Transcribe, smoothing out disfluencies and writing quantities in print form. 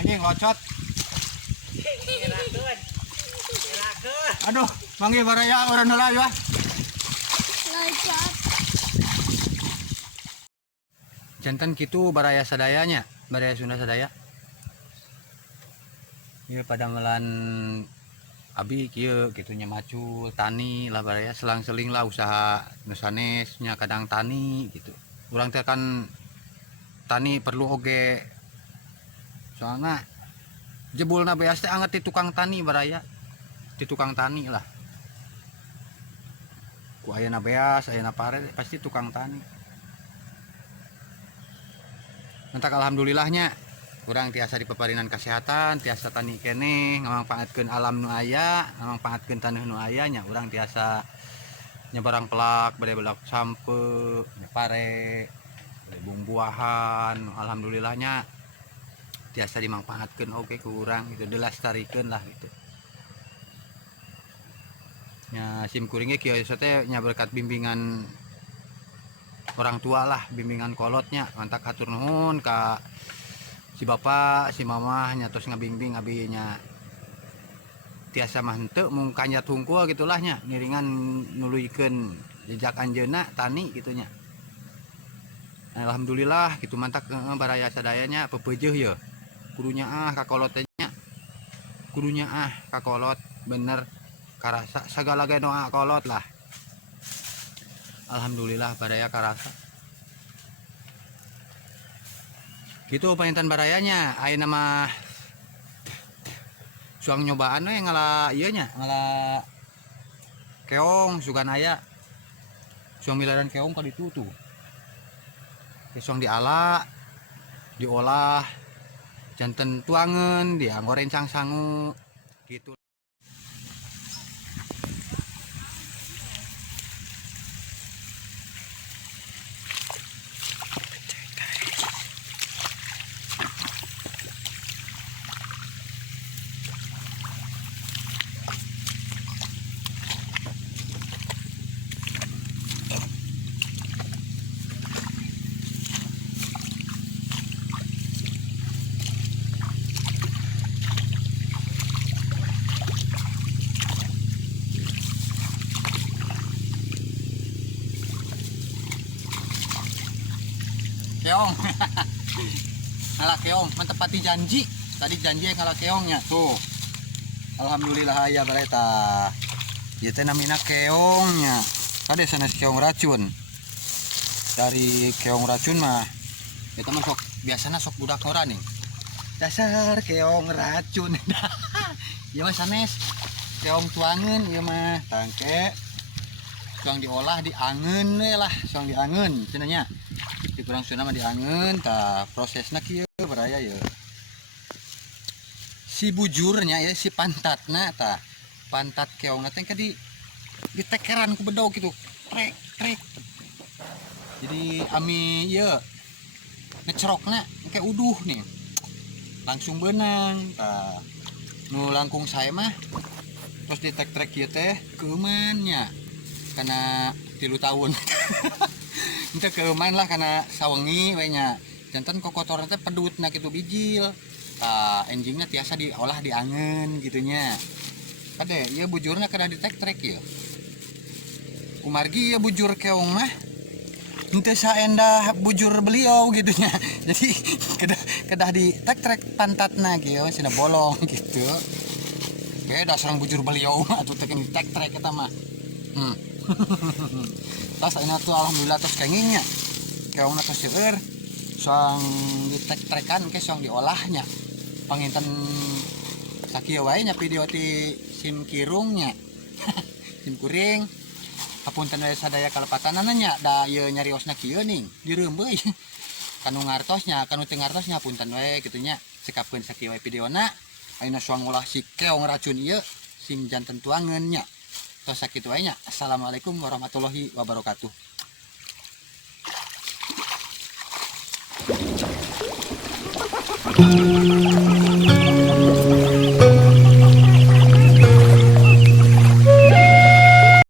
Anjing locot. Aduh, manggil baraya orang nolak ya. Locot. Jantan gitu baraya sadayanya, baraya Sunda sadaya. Ieu pada melan abi kieu kitunya macul tani lah baraya selang-seling lah usaha nu sanesnya kadang tani gitu. Urang teh kan tani perlu oge soalnya jebulna beas teh anget di tukang tani baraya, di tukang tani lah. Ku ayana beas, ayana pare pasti tukang tani. Mentak alhamdulillahnya kurang tiasa dipeparinan kesehatan, tiasa tani kene ngamangpaatkeun alam nu aya, ngamangpaatkeun taneuh nu aya nya urang tiasa nyebarang pelak, bade belak sampe, pare, bumbuahan, alhamdulillahnya tiasa dimanfaatkan oke kurang gitu dilestarikeun lah gitu nya sim kuringnya kieu teh nya berkat bimbingan orang tua lah, bimbingan kolotnya mantak hatur nuhun ka si bapak si mama nya tos ngabimbing abi nya tiasa mah henteu mung kanjat hungkul gitulah nya ngiringan nuluykeun jejak anjeunna tani gitunya. Alhamdulillah gitu mantak baraya sadayanya pepeujeuh ya kudunya kakolotnya kudunya kakolot bener karasa segala ge doa kolot lah. Alhamdulillah baraya karasa gitu paintan barayanya ayeuna mah suang nyobaan we ngala ieu nya ngala keong sugan aya suang milaran keong ka ditu tuh suang diala diolah janten tuangen dia goreng sang-sangu gitu. Keong ngalah keong mentepati janji tadi janji ngalah keongnya tuh alhamdulillah aya bareta ieu teh namina keongnya tadi sanes keong racun dari keong racun mah eta mah sok biasana sok budak ora nih dasar keong racun ieu mah sanes keong tuangeun ieu mah tangke suang diolah diangeun we lah suang diangeun cenah nya di kurang suna mah diangen tah prosesna kieu beraya ya si bujurnya ya si pantatna tah pantat keong teh di ditekeran ku bedog gitu trek trek jadi ami ya ngecerokna kayak uduh nih langsung benang tah nu langkung saya mah terus ditek-trek kieu teh keumannya karena 3 tahun itu keuman lah karena sawengi we nya jantan kokotorna teh pedut na kitu bijil enjingnya tiasa diolah diangen gitunya kade ieu bujurna kada ditek-trek ya kumargi ya bujur keong mah henteu saendah bujur beliau gitunya jadi kedah ditek-trek pantatna kieu cenah bolong gitu beda sareng bujur beliau mah atuh teh ditek-trek eta mah tas ayeuna tuh alhamdulillah tos kengingnya keongna tos seueur soang ditek-trekan ke soang diolahnya panginten sakieu wae nya video ti sim kirungnya sim kuring hapunten we sadaya kalepatanana nya da ieu nyariosna kieu ning direum euy kanu ngartosnya kanu teu ngartosnya hapunten we kitu nya sikapkeun sakieu wae videona ayeuna soang ngolah si keong racun ieu sim janten tuangeun nya tos sakitu wae nya. Assalamualaikum warahmatullahi wabarakatuh.